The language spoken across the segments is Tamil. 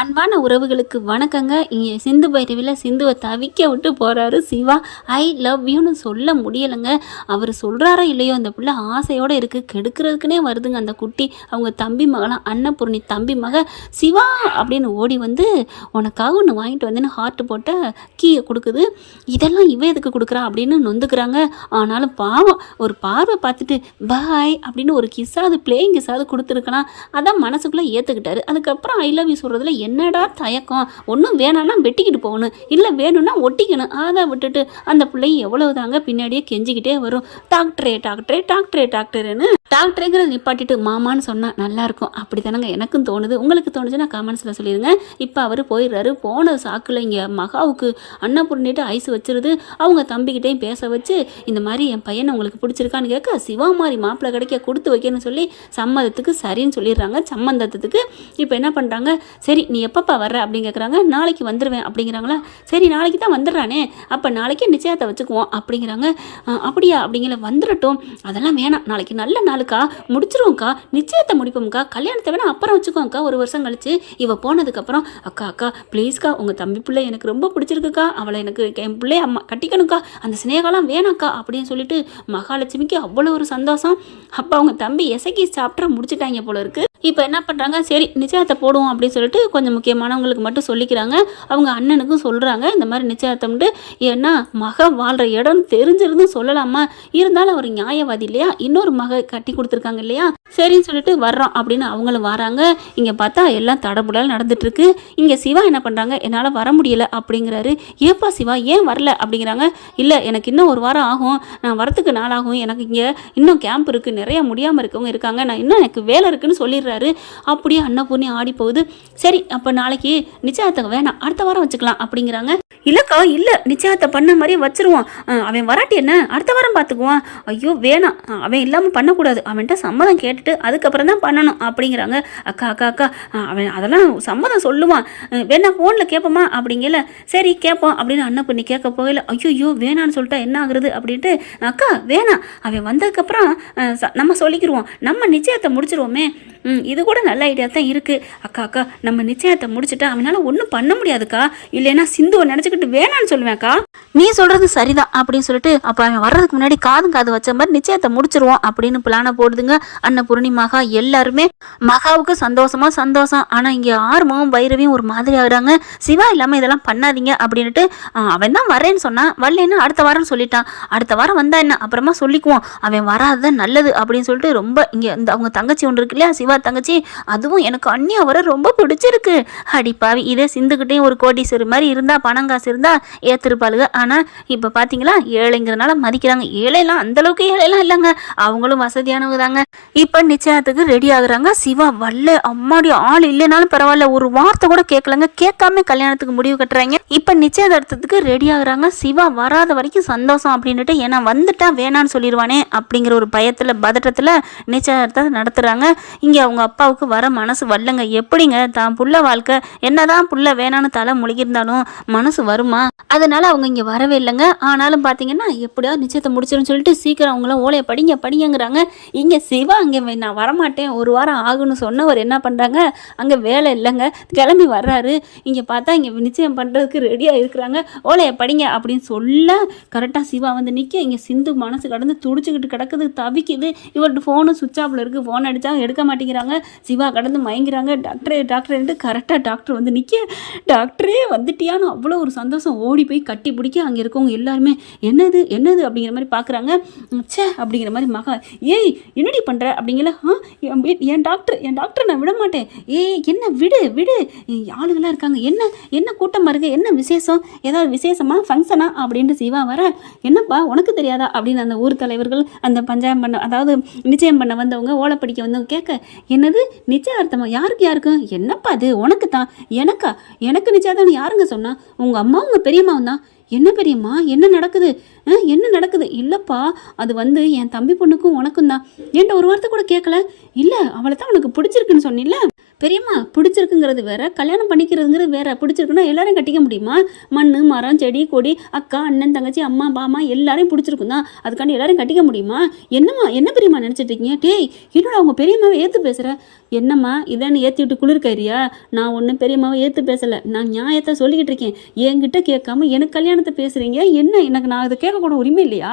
அன்பான உறவுகளுக்கு வணக்கங்க. இங்கே சிந்து பைரவியில் சிந்துவை தவிக்க விட்டு போகிறாரு சிவா. ஐ லவ் யூன்னு சொல்ல முடியலைங்க. அவர் சொல்கிறாரோ இல்லையோ அந்த பிள்ளை ஆசையோடு இருக்குது, கெடுக்கிறதுக்குனே வருதுங்க அந்த குட்டி. அவங்க தம்பி மகளாம் அன்னபூர்ணி தம்பி மக சிவா அப்படின்னு ஓடி வந்து உனக்காக ஒன்று வாங்கிட்டு வந்தேன்னு ஹார்ட் போட்ட கீயை கொடுக்குது. இதெல்லாம் இவ எதுக்கு கொடுக்குறா அப்படின்னு நொந்துக்கிறாங்க. ஆனாலும் பாவம் ஒரு பார்வை பார்த்துட்டு பாய் அப்படின்னு ஒரு கிஸ்ஸாவது பிளேயிங் கிஸ்ஸாவது கொடுத்துருக்கலாம். அதான் மனசுக்குள்ளே ஏற்றுக்கிட்டாரு. அதுக்கப்புறம் ஐ லவ் யூ சொல்கிறதுல என்னடா தயக்கம், ஒன்றும் வேணான்னா வெட்டிக்கிட்டு போகணும், இல்லை வேணும்னா ஒட்டிக்கணும். அதை விட்டுட்டு அந்த பிள்ளை எவ்வளவு தாங்க பின்னாடியே கெஞ்சிக்கிட்டே வரும். டாக்டரே டாக்டரே டாக்டரே டாக்டரேன்னு டாக்டரேங்கிற நிப்பாட்டிட்டு மாமான்னு சொன்னால் நல்லாயிருக்கும். அப்படி தானங்க எனக்கும் தோணுது. உங்களுக்கு தோணுச்சுன்னா கமெண்ட்ஸில் சொல்லிடுங்க. இப்போ அவர் போயிடுறாரு. போன சாக்கில் இங்கே மகாவுக்கு அன்னபூர்ணிட்டு ஐஸ் வச்சிருது. அவங்க தம்பிக்கிட்டையும் பேச வச்சு இந்த மாதிரி என் பையனை உங்களுக்கு பிடிச்சிருக்கான்னு கேட்க சிவா மாதிரி மாப்பிள்ளை கிடைக்க கொடுத்து வைக்கணும்னு சொல்லி சம்மதத்துக்கு சரின்னு சொல்லிடுறாங்க. சம்மந்தத்துக்கு இப்போ என்ன பண்ணுறாங்க, சரி நீ எப்பப்பா வர்ற அப்படின்னு கேட்குறாங்க. நாளைக்கு வந்துடுவேன் அப்படிங்கிறாங்களா. சரி நாளைக்கு தான் வந்துடுறானே, அப்போ நாளைக்கே நிச்சயத்தை வச்சுக்குவோம் அப்படிங்கிறாங்க. அப்படியா அப்படிங்கிற வந்துடட்டும், அதெல்லாம் வேணாம், நாளைக்கு நல்ல நாளுக்கா, முடிச்சிருவோம்க்கா, நிச்சயத்தை முடிப்போம்க்கா, கல்யாணத்தை வேணா அப்புறம் வச்சுக்கோங்க்கா ஒரு வருஷம் கழிச்சு. இவ போனதுக்கப்புறம் அக்கா அக்கா ப்ளீஸ்க்கா உங்கள் தம்பி பிள்ளை எனக்கு ரொம்ப பிடிச்சிருக்குக்கா, அவளை எனக்கு என் பிள்ளை அம்மா கட்டிக்கணுக்கா, அந்த சினேகாலாம் வேணாக்கா அப்படின்னு சொல்லிட்டு மகாலட்சுமிக்கு அவ்வளோ ஒரு சந்தோஷம். அப்போ அவங்க தம்பி எசக்கி சாப்பிட்ற முடிச்சுட்டாங்க போல இருக்கு. இப்போ என்ன பண்ணுறாங்க, சரி நிச்சயத்தை போடுவோம் அப்படின்னு சொல்லிட்டு கொஞ்சம் முக்கியமானவங்களுக்கு மட்டும் சொல்லிக்கிறாங்க. அவங்க அண்ணனுக்கும் சொல்கிறாங்க இந்த மாதிரி நிச்சயத்தம்ட்டு. ஏன்னா மக வாழ்கிற இடம் தெரிஞ்சிருந்தும் சொல்லலாமா, இருந்தாலும் அவர் நியாயவாதி இல்லையா, இன்னொரு மக கட்டி கொடுத்துருக்காங்க இல்லையா, சரின்னு சொல்லிட்டு வர்றோம் அப்படின்னு அவங்களும் வராங்க. இங்கே பார்த்தா எல்லாம் தடபுடல் நடந்துட்டுருக்கு. இங்கே சிவா என்ன பண்ணுறாங்க, என்னால் வர முடியலை அப்படிங்கிறாரு. ஏப்பா சிவா ஏன் வரல அப்படிங்கிறாங்க. இல்லை எனக்கு இன்னும் ஒரு வாரம் ஆகும், நான் வரத்துக்கு நாளாகும், எனக்கு இங்கே இன்னும் கேம்ப் இருக்குது, நிறையா முடியாமல் இருக்கவங்க இருக்காங்க, நான் இன்னும் எனக்கு வேலை இருக்குன்னு சொல்லிடுறாரு. அப்படியே அன்னபூர்ணி ஆடி போகுது. சரி அப்போ நாளைக்கு நிச்சயத்தை வேணாம், அடுத்த வாரம் வச்சுக்கலாம் அப்படிங்கிறாங்க. இல்லைக்கா இல்லை நிச்சயத்தை பண்ண மாதிரியே வச்சுருவோம், அவன் வராட்டி என்ன அடுத்த வாரம் பார்த்துக்குவான். ஐயோ வேணாம், அவன் இல்லாமல் பண்ணக்கூடாது, அவன்கிட்ட சம்மதம் கேட்டுட்டு அதுக்கப்புறம் தான் பண்ணணும் அப்படிங்கிறாங்க. அக்கா அக்கா அக்கா அவன் அதெல்லாம் சம்மதம் சொல்லுவான், வேணா ஃபோனில் கேட்போமா அப்படிங்கல. சரி கேட்போம் அப்படின்னு அன்னபூர்ணி கேட்க போகல. ஐயோ வேணான்னு சொல்லிட்டா என்ன ஆகுறது அப்படின்ட்டு, அக்கா வேணாம், அவன் வந்ததுக்கப்புறம் நம்ம சொல்லிக்கிடுவோம், நம்ம நிச்சயத்தை முடிச்சிருவோமே. இது கூட நல்ல ஐடியா தான் இருக்குது. அக்கா அக்கா நம்ம நிச்சயத்தை முடிச்சுட்டா அவனால் ஒன்றும் பண்ண முடியாதுக்கா, இல்லைன்னா சிந்துவை நினச்சிக்கிட்டு வேணான்னு சொல்லுவேன்க்கா. நீ சொல்கிறது சரிதான் அப்படின்னு சொல்லிட்டு அப்போ அவன் வர்றதுக்கு முன்னாடி காது வச்ச மாதிரி நிச்சயத்தை முடிச்சிருவோம் அப்படின்னு பிளானை போடுதுங்க அன்னபூர்ணி மகா. எல்லாருமே மகாவுக்கு சந்தோஷம். ஆனால் இங்கே ஆர்வமும் பைரவியும் ஒரு மாதிரி ஆகுறாங்க. சிவா இல்லாமல் இதெல்லாம் பண்ணாதீங்க அப்படின்ட்டு அவன் தான் வரேன்னு சொன்னான், வரலன்னு அடுத்த வாரம் சொல்லிட்டான், அடுத்த வாரம் வந்தா என்ன அப்புறமா சொல்லிக்குவோம், அவன் வராதுதான் நல்லது அப்படின்னு சொல்லிட்டு ரொம்ப இங்கே இந்த அவங்க தங்கச்சி ஒன்று இருக்கு இல்லையா சிவா தங்கச்சி, அதுவும் எனக்கு அண்ணியா வர ரொம்ப பிடிச்சிருக்கு. அடிப்பாவி இதே சிந்துக்கிட்டே ஒரு கோடீஸ்வரி மாதிரி இருந்தா பணம் காசு இருந்தா ஏத்திருப்பாளுங்க. ஆனால் இப்போ பார்த்தீங்களா ஏழைங்கிறனால மதிக்கிறாங்க. ஏழைலாம் அந்தளவுக்கு ஏழைலாம் இல்லைங்க, அவங்களும் வசதியானவங்க தாங்க. இப்போ நிச்சயத்துக்கு ரெடி ஆகுறாங்க. சிவா வல்ல அம்மாடி ஆள் இல்லைனாலும் பரவாயில்ல, ஒரு வார்த்தை கூட கேட்கலங்க, கேட்காம கல்யாணத்துக்கு முடிவு கட்டுறாங்க. இப்போ நிச்சயதார்த்தத்துக்கு ரெடி ஆகுறாங்க. சிவா வராத வரைக்கும் சந்தோஷம் அப்படின்ட்டு, ஏன்னா வந்துட்டா வேணான்னு சொல்லிடுவானே அப்படிங்கிற ஒரு பயத்தில் பதட்டத்தில் நிச்சயதார்த்தத்தை நடத்துகிறாங்க. இங்கே அவங்க அப்பாவுக்கு வர மனசு வரலங்க. எப்படிங்க தான் புள்ள வாழ்க்கை என்னதான் புள்ள வேணான்னு தலை முழுகிருந்தாலும் மனசு வருமா, அதனால அவங்க இங்கே வரவே இல்லைங்க. ஆனாலும் பார்த்தீங்கன்னா எப்படியாவது நிச்சயத்தை முடிச்சிடும் சொல்லிட்டு சீக்கிரம் அவங்களாம் ஓலையை படிங்கிறாங்க. இங்கே சிவா அங்கே நான் வரமாட்டேன் ஒரு வாரம் ஆகுன்னு சொன்னவர் என்ன பண்ணுறாங்க, அங்கே வேலை இல்லைங்க, கிளம்பி வர்றாரு. இங்கே பார்த்தா இங்கே நிச்சயம் பண்ணுறதுக்கு ரெடியாக இருக்கிறாங்க. ஓலையை படிங்க அப்படின்னு சொல்ல கரெக்டாக சிவா வந்து நிற்க, இங்கே சிந்து மனசு கடந்து துடிச்சுக்கிட்டு கிடக்குது, தவிக்குது. இவர்கிட்ட ஃபோனு சுவிட்ச் ஆஃபில் இருக்குது, ஃபோன் அடித்தா எடுக்க மாட்டேங்கிறாங்க. சிவா கடந்து மயங்கிறாங்க. டாக்டர்ன்ட்டு கரெக்டாக டாக்டர் வந்து நிற்க, டாக்டரே வந்துட்டியான்னு அவ்வளோ ஒரு சந்தோஷம். ஓடி போய் கட்டி பிடிக்க அங்கே இருக்கவங்க எல்லாருமே என்னது அப்படிங்கிற மாதிரி பார்க்குறாங்க. சே அப்படிங்கிற மாதிரி மகா, ஏய் என்னடி பண்ணுற அப்படிங்கிற, என் டாக்டர் நான் விட மாட்டேன். என்ன விடு ஆளுங்களாம் இருக்காங்க, என்ன கூட்டமாக இருக்குது, என்ன விசேஷம், ஏதாவது விசேஷமா ஃபங்க்ஷனா அப்படின்ட்டு சிவா வர, என்னப்பா உனக்கு தெரியாதா அப்படின்னு அந்த ஊர் தலைவர்கள் அந்த பஞ்சாயம் பண்ண அதாவது நிச்சயம் பண்ண வந்தவங்க ஓலை படிக்க வந்தவங்க கேட்க, என்னது நிச்சயார்த்தமா யாருக்கு, என்னப்பா அது உனக்கு தான், எனக்கு நிச்சயதான்னு யாருங்க சொன்னா, உங்கள் அம்மா உங்கள் பெரியம்மாவும் தான். என்ன பெரியம்மா என்ன நடக்குது இல்லைப்பா, அது வந்து என் தம்பி பொண்ணுக்கும் உனக்கும் தான். என்கிட்ட ஒரு வார்த்தை கூட கேட்கல. இல்லை அவளை தான் உனக்கு பிடிச்சிருக்குன்னு சொன்னில்ல, பெரியம்மா பிடிச்சிருக்குங்கிறது வேற, கல்யாணம் பண்ணிக்கிறதுங்கிறது வேற. பிடிச்சிருக்குன்னா எல்லாரையும் கட்டிக்க முடியுமா? மண், மரம், செடி, கொடி, அக்கா, அண்ணன், தங்கச்சி, அம்மா, பாமா எல்லாரையும் பிடிச்சிருக்கும் தான். அதுக்காண்டி எல்லாரையும் கட்டிக்க முடியுமா? என்னம்மா என்ன பெரியம்மா நினச்சிட்டு இருக்கீங்க? டேய், என்னோட அவங்க பெரியம்மாவை ஏற்று பேசுகிற? என்னம்மா இதானு ஏற்றி விட்டு குளிர்கறியா? நான் ஒன்றும் பெரியம்மாவை ஏற்று பேசலை, நான் நியாயத்தை சொல்லிக்கிட்டு இருக்கேன். என்கிட்ட கேட்காம எனக்கு கல்யாணத்தை பேசுகிறீங்க. என்ன எனக்கு நான் அதை கேட்கக்கூட உரிமை இல்லையா?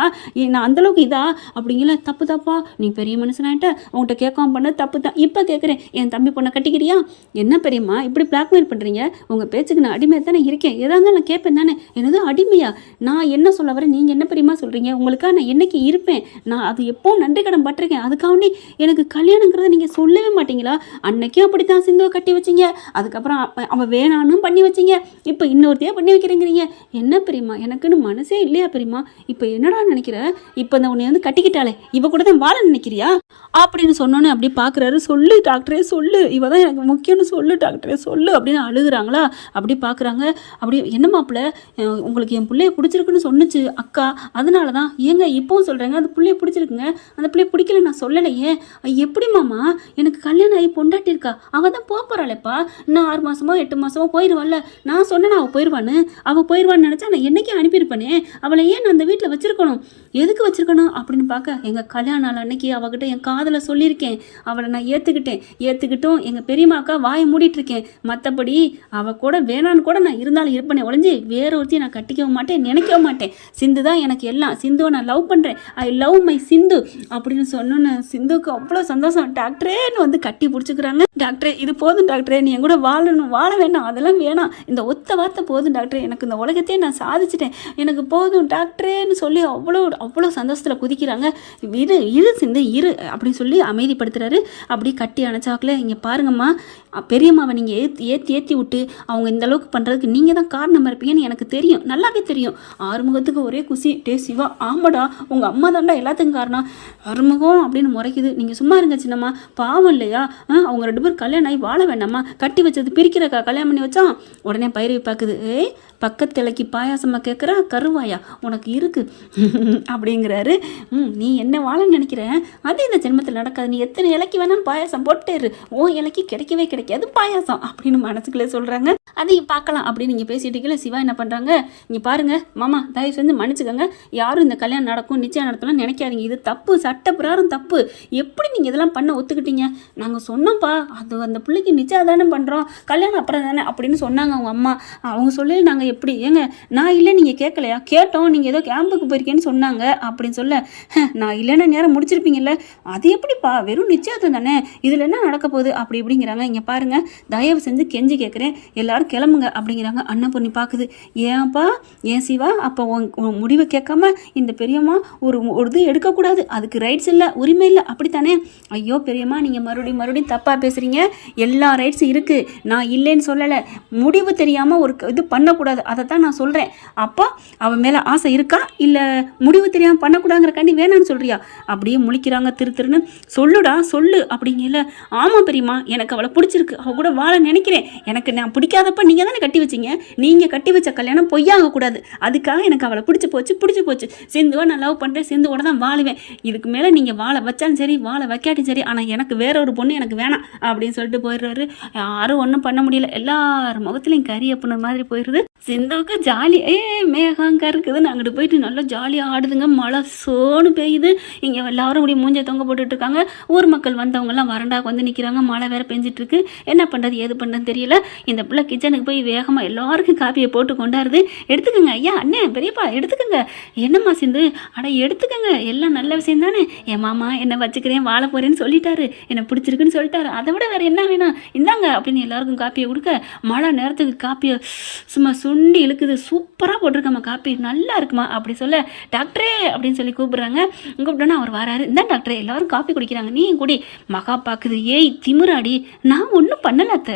நான் அந்தளவுக்கு இதா அப்படிங்கிற தப்பா? நீ பெரிய மனுஷனாயிட்ட, உங்கள்கிட்ட கேட்காம பண்ண தப்பு தான். இப்போ கேட்குறேன், என் தம்பி பொண்ணை கட்டிக்கிறியா? என்ன பெரியம்மா இப்படி பிளாக்மெயில் பண்ணுறீங்க? உங்கள் பேச்சுக்கு நான் அடிமையாக தானே இருக்கேன், எதாக இருந்தாலும் நான் கேட்பேன் தானே. எனது அடிமையா? நான் என்ன சொல்ல வரேன், நீங்கள் என்ன பெரியம்மா சொல்கிறீங்க? உங்களுக்காக நான் என்னைக்கு இருப்பேன்? நான் அது எப்போ நன்றி கடன் பட்டிருக்கேன். அதுக்காண்டி எனக்கு கல்யாணங்கிறத நீங்கள் சொல்லவே மாட்டீங்க. அன்னைக்கும் அப்படித்தான் சிந்துவை கட்டி வச்சிங்க, அதுக்கப்புறம் அவன் வேணான்னு பண்ணி வச்சிங்க, இப்போ இன்னொருத்தையா பண்ணி வைக்கிறேங்கிறீங்க. என்ன பெரியம்மா, எனக்குன்னு மனசே இல்லையா பெரியம்மா? இப்போ என்னடா நினைக்கிற? இப்போ இந்த உன்னை வந்து கட்டிக்கிட்டாலே இவ கூட தான் வாழ நினைக்கிறியா அப்படின்னு சொன்னோன்னே அப்படி பார்க்குறாரு. சொல்லு டாக்டரே சொல்லு, இவ தான் எனக்கு முக்கியம்னு சொல்லு டாக்டரே சொல்லு அப்படின்னு அழுகுறாங்களா. அப்படி பார்க்குறாங்க. அப்படி என்ன மாப்பிள்ள, உங்களுக்கு என் பிள்ளைய பிடிச்சிருக்குன்னு சொன்னிச்சு அக்கா, அதனால தான் ஏங்க இப்போவும் சொல்கிறேங்க அந்த பிள்ளைய பிடிச்சிருக்குங்க, அந்த பிள்ளைய பிடிக்கல நான் சொல்லலையே. எப்படி மாமா, எனக்கு கல்யாணம் ஆகி பொண்டாட்டி இருக்கா, அவள் தான் போகிறாளேப்பா, இன்னும் 6 மாதமோ 8 மாதமோ போயிடுவாள்ல. நான் சொன்னேன் அவள் போயிடுவான்னு, அவள் போயிடுவான்னு நினச்சா நான் என்னைக்கே அனுப்பியிருப்பேனே. அவளை ஏன் நான் அந்த வீட்டில் வச்சிருக்கணும்? எதுக்கு வச்சிருக்கணும் அப்படின்னு பார்க்க, எங்கள் கல்யாண நாள் அன்னைக்கு அவகிட்ட என் காதலை சொல்லியிருக்கேன். அவளை நான் ஏற்றுக்கிட்டும் எங்கள் பெரியம்மாக்கா வாயை மூடிட்டு இருக்கேன். மற்றபடி அவள் கூட வேணான்னு கூட நான் இருந்தாலும் இருப்பேனே ஒழிஞ்சு வேற ஒருத்தையும் நான் கட்டிக்கவும் மாட்டேன், நினைக்கவும் மாட்டேன். சிந்து தான் எனக்கு எல்லாம், சிந்துவை நான் லவ் பண்ணுறேன், ஐ லவ் மை சிந்து அப்படின்னு சொன்னோன்னு சிந்துக்கு அவ்வளோ சந்தோஷம். டாக்டரேன்னு வந்து கட்டி பிடிச்சிக்கிறாங்க. டாக்டரே இது போதும் டாக்டரே, நீ என் கூட வாழ வேண்டாம், அதெல்லாம் வேணாம், இந்த ஒத்த வார்த்தை போதும் டாக்டரே, எனக்கு இந்த உலகத்தையே நான் சாதிச்சிட்டேன், எனக்கு போதும் டாக்டரேன்னு சொல்லி அவ்வளோ சந்தோஷத்தில் குதிக்கிறாங்க. இரு சிந்து இரு அப்படின்னு சொல்லி அமைதிப்படுத்துறாரு. அப்படி கட்டி அணைச்சாக்கில், இங்கே பாருங்கம்மா, பெரியம்மாவை நீங்கள் ஏற்றி விட்டு அவங்க இந்த அளவுக்கு பண்ணுறதுக்கு நீங்கள் தான் காரணமாக இருப்பீங்கன்னு எனக்கு தெரியும், நல்லாவே தெரியும். ஆறுமுகத்துக்கு ஒரே குசி. டே சிவா, ஆமாடா உங்கள் அம்மா தான்டா எல்லாத்துக்கும் காரணம். ஆறுமுகம் அப்படின்னு முறைக்குது. நீங்கள் சும்மா இருங்க சின்னம்மா, பாவம் இல்லையா? அவங்க 2 பேரும் கல்யாணம் ஆகி வாழ வேண்டாமா? கட்டி வச்சது பிரிக்கிறக்கா கல்யாணம் பண்ணி வச்சான். உடனே பயிரை பார்க்குது. பக்கத்திலைக்கு பாயாசமாக கேட்குறா, கருவாயா உனக்கு இருக்கு அப்படிங்கிறாரு. நீ என்ன வாழன்னு நினைக்கிறேன், அது இந்த ஜென்மத்தில் நடக்காது. நீ எத்தனை இலைக்கு வேணாலும் பாயாசம் போட்டேரு, இலைக்கு கிடைக்கவே கிடைக்காது பாயாசம் அப்படின்னு மனசுக்குள்ளே சொல்கிறாங்க. அதையும் பார்க்கலாம் அப்படின்னு நீங்கள் பேசிட்டீங்களே. சிவா என்ன பண்ணுறாங்க, இங்கே பாருங்கள் மாமா, தயவு செஞ்சு மன்னிச்சுக்கோங்க, யாரும் இந்த கல்யாணம் நடக்கும் நிச்சயம் நடத்தலாம் நினைக்காதீங்க, இது தப்பு, சட்ட பிரகாரம் தப்பு. எப்படி நீங்கள் இதெல்லாம் பண்ண ஒத்துக்கிட்டீங்க? நாங்கள் சொன்னோம்ப்பா, அது அந்த பிள்ளைக்கு நிச்சயம் தானே பண்ணுறோம், கல்யாணம் அப்புறம் தானே அப்படின்னு சொன்னாங்க அவங்க அம்மா. அவங்க சொல்லி நாங்கள் எப்படி ஏங்க, நான் இல்லை நீங்கள் கேட்கலையா? கேட்டோம், நீங்கள் ஏதோ கேம்புக்கு போயிருக்கேன்னு சொன்னாங்க அப்படின்னு சொல்ல, நான் இல்லைன்னா நேரம் முடிச்சிருப்பீங்கல்ல, அது எப்படிப்பா, வெறும் நிச்சயத்தை தானே, இதில் என்ன நடக்க போகுது அப்படி இப்படிங்கிறாங்க. இங்கே பாருங்கள், தயவு செஞ்சு கெஞ்சி கேட்குறேன், எல்லாரும் கிளம்புங்க அப்படிங்கிறாங்க. அன்னபூர்ணி பார்க்குது. ஏன்ப்பா, ஏன் சிவா, அப்போ உன் முடிவை கேட்காம இந்த பெரியம்மா ஒரு இது எடுக்கக்கூடாது, அதுக்கு ரைட்ஸ் இல்லை, உரிமை இல்லை அப்படித்தானே? ஐயோ பெரியம்மா, நீங்கள் மறுபடியும் தப்பாக பேசுகிறீங்க, எல்லா ரைட்ஸும் இருக்குது, நான் இல்லைன்னு சொல்லலை, முடிவு தெரியாமல் ஒரு இது பண்ணக்கூடாது, அதை தான் நான் சொல்கிறேன். அப்போ அவன் மேலே ஆசை இருக்கா, இல்லை முடிவு தெரியாமல் பண்ணக்கூடாதுங்கிறக்காண்டி வேணான்னு சொல்கிறியா? அப்படியே முழிக்கிறாங்க திருன்னு. சொல்லுடா சொல்லு அப்படிங்கல. ஆமாம் பெரியம்மா, எனக்கு அவளை பிடிச்சிருக்கு, அவள் கூட வாழ நினைக்கிறேன், எனக்கு நான் பிடிக்காதப்ப நீங்கள் தானே கட்டி வச்சிங்க, நீங்கள் கட்டி வச்ச கல்யாணம் பொய்யாகக்கூடாது, அதுக்காக எனக்கு அவளை பிடிச்சி போச்சு, சிந்துவை நான் லவ் பண்ணுறேன், சிந்துவோட தான் வாழுவேன், இதுக்கு மேலே நீங்கள் வாழ வச்சாலும் சரி வாழ வைக்காட்டியும் சரி, ஆனால் எனக்கு வேற ஒரு பொண்ணு எனக்கு வேணாம் அப்படின்னு சொல்லிட்டு போயிடுறாரு. யாரும் ஒன்றும் பண்ண முடியல, எல்லார் முகத்துலையும் கறி அப்புன மாதிரி போயிடுது. சிந்துவுக்கு ஜாலி, மேகம் கருக்குதுன்னு அங்கிட்டு போயிட்டு நல்லா ஜாலியாக ஆடுதுங்க. மழை சோனு பெய்யுது. இங்கே எல்லாரும் இப்படி மூஞ்சை தொங்க போட்டுட்டு இருக்காங்க. ஊர் மக்கள் வந்தவங்கலாம் வறண்டாக்கு வந்து நிற்கிறாங்க. மழை வேற பெஞ்சிட்ருக்கு. என்ன பண்ணுறது ஏது பண்ணுறதுன்னு தெரியல. இந்த பிள்ளை கிச்சனுக்கு போய் வேகமாக எல்லாருக்கும் காப்பியை போட்டு கொண்டாடுது. எடுத்துக்கோங்க ஐயா, அண்ணே, பெரியப்பா எடுத்துக்கோங்க. என்னம்மா சிந்து, அட எடுத்துக்கோங்க, எல்லாம் நல்ல விஷயம் தானே. என் மாமா என்னை வச்சுக்கிறேன் வாழ போகிறேன்னு சொல்லிட்டாரு, என்னை பிடிச்சிருக்குன்னு சொல்லிட்டாரு, அதை விட வேறு என்ன வேணும், இந்தாங்க அப்படின்னு எல்லாருக்கும் காப்பியை கொடுக்க, மழை நேரத்துக்கு காப்பியை சும்மா சுண்டி இழுக்குது. சூப்பராக போட்டிருக்கம்மா காப்பி, நல்லா இருக்குமா அப்படி சொல்ல, டாக்டரே அப்படின்னு சொல்லி கூப்பிட்றாங்க. கூப்பிட்டோன்னா அவர் வராரு. இந்த டாக்டரே எல்லாரும் காப்பி குடிக்கிறாங்க, நீ குடி. மகா பார்க்குது. ஏய் திமிராடி, நான் ஒன்றும் பண்ணலாத்த,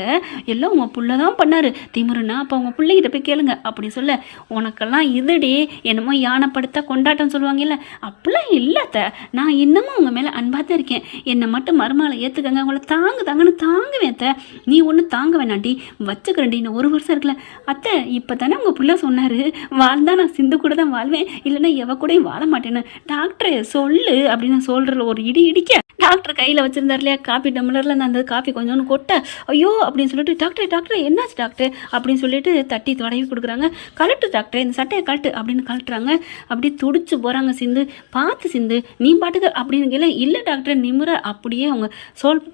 எல்லாம் உங்கள் புள்ள தான் பண்ணாரு, திமிருனா அப்போ உங்கள் பிள்ளைகிட்ட போய் கேளுங்க அப்படி சொல்ல, உனக்கெல்லாம் இதுடி என்னமோ யானைப்படுத்த கொண்டாட்டம் சொல்லுவாங்கல்ல, அப்படிலாம் இல்லைத்த, நான் இன்னமும் உங்கள் மேலே அன்பாக தான் இருக்கேன், என்னை மட்டும் மருமகளை ஏற்றுக்கங்க, உங்களை தாங்கன்னு தாங்குவேன் அத்தை, நீ ஒன்றும் தாங்க வேணாண்டி, வச்சுக்கிறேன்டி, இன்னும் 1 வருஷம் இருக்குல்ல அத்தை, இப்போ தானே உங்கள் பிள்ளை சொன்னார் வாழ்ந்தா நான் சிந்து கூட தான் வாழ்வேன், இல்லைன்னா எவ கூடயும் வாழ மாட்டேன்னு, டாக்டரே சொல்லு அப்படின்னு சொல்கிற ஒரு இடிக்க டாக்டர் கையில் வச்சிருந்தார் இல்லையா காப்பி டம்ளரில் அந்த காப்பி கொஞ்சோன்னு கொட்ட, ஐயோ அப்படின்னு சொல்லிட்டு, டாக்டர் டாக்டர் என்னாச்சு டாக்டர் அப்படின்னு சொல்லிட்டு தட்டி தடவி கொடுக்குறாங்க. கழட்டு டாக்டர், இந்த சட்டையை கழட்டு அப்படின்னு கழட்டுறாங்க. அப்படி துடிச்சு போகிறாங்க சிந்து. பார்த்து சிந்து நீ பாட்டுக்கு அப்படின்னு கேட்கல, இல்லை டாக்டர் நிமிர அப்படியே அவங்க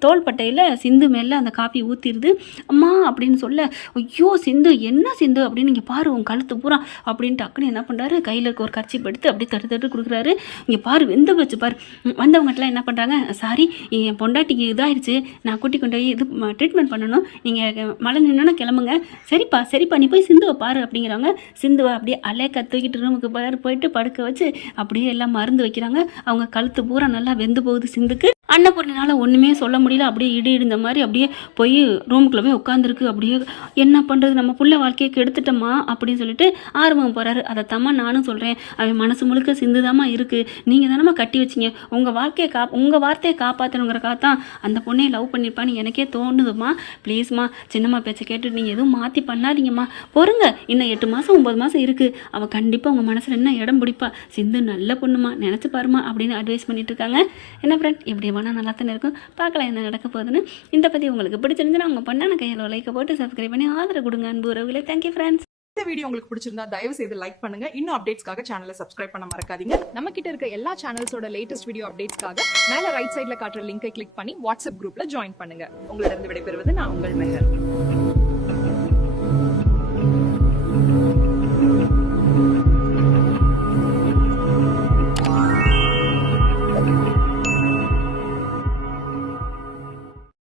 தோள்பட்டையில் சிந்து மேலே அந்த காப்பி ஊற்றிடுது. அம்மா அப்படின்னு சொல்ல, ஐயோ சிந்து என்ன சிந்து அப்படின்னு இங்கே பாரு உன் கழுத்து பூரா அப்படின்னு டக்குன்னு என்ன பண்ணுறாரு, கையில் இருக்க ஒரு கர்ச்சிப் எடுத்து அப்படியே தட்டு தட்டு கொடுக்குறாரு. இங்கே பாரு வெந்து வச்சு பாரு. வந்தவங்கட்டெலாம் என்ன பண்ணுறாங்க, சாரி என் பொண்டாட்டிக்கு இதாகிடுச்சு, நான் கூட்டி கொண்டு போய் இது ட்ரீட்மெண்ட் பண்ணணும், நீங்கள் மழை நின்னோன்னா கிளம்புங்க. சரிப்பா சரிப்பா நீ போய் சிந்துவை பாரு அப்படிங்கிறாங்க. சிந்துவை அப்படியே அலேக்கா தூக்கிட்டு ரூமுக்கு போயிட்டு படுக்க வச்சு அப்படியே எல்லாம் மருந்து வைக்கிறாங்க. அவங்க கழுத்து பூரா நல்லா வெந்து போகுது சிந்துக்கு. அன்னபூர்ணினால ஒன்றுமே சொல்ல முடியல. அப்படியே இடி இடிந்த மாதிரி அப்படியே போய் ரூமுக்குள்ளே போய் உட்காந்துருக்கு. அப்படியே என்ன பண்ணுறது, நம்ம புள்ள வாழ்க்கையை கெடுத்துட்டோமா அப்படின்னு சொல்லிட்டு ஆர்வம் போகிறாரு. அதைத்தாம்மா நானும் சொல்கிறேன், அவன் மனசு முழுக்க சிந்துதாம்மா இருக்குது, நீங்கள் தானம்மா கட்டி வச்சிங்க, உங்கள் வாழ்க்கையை உங்கள் வார்த்தையை காப்பாற்றணுங்கிறக்காகத்தான் அந்த பொண்ணையை லவ் பண்ணியிருப்பான்னு எனக்கே தோணுதுமா. ப்ளீஸ்மா சின்னம்மா பேச்சை கேட்டுட்டு நீங்கள் எதுவும் மாற்றி பண்ணாதீங்கம்மா, பொறுங்க, இன்னும் 8 மாதம் 9 மாதம் இருக்குது, அவள் கண்டிப்பாக உங்கள் மனசில் என்ன இடம் பிடிப்பா, சிந்து நல்ல பொண்ணுமா, நினச்சி பாருமா அப்படின்னு அட்வைஸ் பண்ணிட்டு இருக்காங்க. என்ன ஃப்ரெண்ட் இப்படி வேணால் நல்லா தானே இருக்கும், பார்க்கலாம் என்ன நடக்க போகுதுன்னு. இந்த பற்றி உங்களுக்கு பிடிச்சிருந்துச்சுன்னா அவங்க பண்ணான கையில் லைக்கை போட்டு சப்ஸ்கிரைப் பண்ணி ஆதரவு கொடுங்க அன்பு உறவுகளே. Thank you friends. இந்த வீடியோ உங்களுக்கு பிடிச்சிருந்தா தயவு செய்து லைக் பண்ணுங்க. இன்னும் அப்டேட்ஸ்க்காக சேனலை சப்ஸ்கிரைப் பண்ண மறக்காதீங்க. நம்ம கிட்ட இருக்க எல்லா சேனல்ஸோட லேட்டஸ்ட் வீடியோ அப்டேட்ஸ்க்காக மேல ரைட் சைடுல காட்டுற லிங்கை கிளிக் பண்ணி வாட்ஸ்அப் குரூப்ல ஜாயின் பண்ணுங்க. உங்களிடம் விடைபெறுவது நான் உங்கள் மெஹர்.